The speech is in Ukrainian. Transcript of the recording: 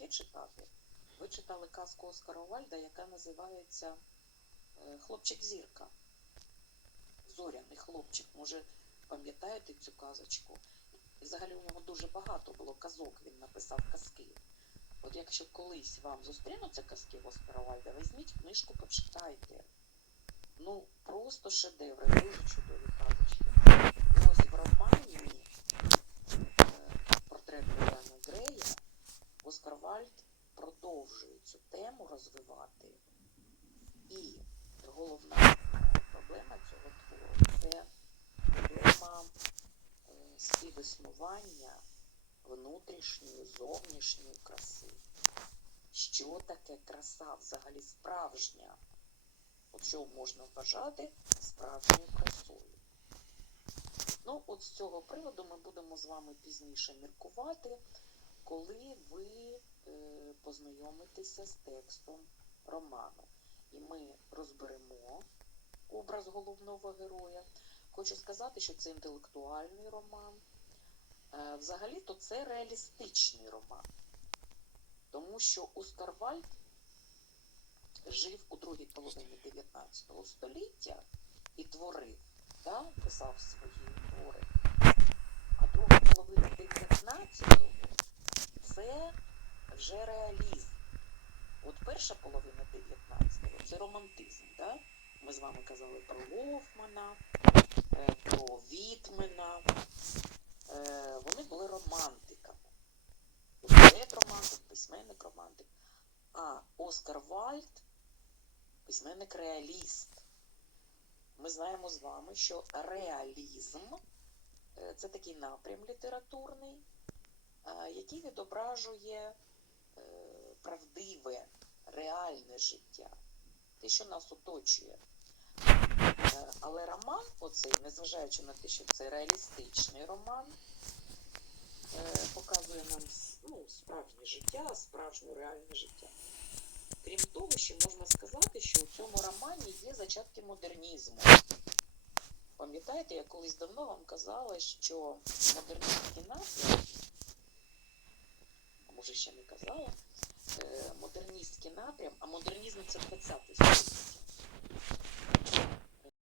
казки читати. Ви читали казку Оскара Вальда, яка називається е, Хлопчик зірка. Зоряний хлопчик. Може, пам'ятаєте цю казочку? І взагалі у нього дуже багато було казок, він написав казки. От якщо колись вам зустрінуться казки Оскара Вальда, візьміть книжку, почитайте. Ну, просто шедеври, дуже чудові казочки. Оскар Вальд продовжує цю тему розвивати. І головна проблема цього твору це проблема е, співіснування внутрішньої, зовнішньої краси. Що таке краса взагалі справжня? От що можна вважати справжньою красою? Ну, от з цього приводу ми будемо з вами пізніше міркувати, коли ви е, познайомитеся з текстом роману. І ми розберемо образ головного героя. Хочу сказати, що це інтелектуальний роман. Е, Взагалі-то це реалістичний роман. Тому що Оскар Вальд жив у другій половині 19 століття і творив, да, писав свої твори. А друга половина 19-го це вже реалізм. От перша половина 19-го це романтизм. Да? Ми з вами казали про Гофмана, е, про Вітмена. Е, Вони були романтиками. Поет романтик, письменник романтик. А Оскар Вальд письменник реаліст. Ми знаємо з вами, що реалізм е, це такий напрям літературний, який відображує е, правдиве, реальне життя, те, що нас оточує. Е, Але роман, оцей, незважаючи на те, що це реалістичний роман, е, показує нам ну, справжнє життя, справжнє реальне життя. Крім того, ще можна сказати, що у цьому романі є зачатки модернізму. Пам'ятаєте, я колись давно вам казала, що модерністський напрям, може ще не казала, е, модерністський напрям, а модернізм це 20 століття.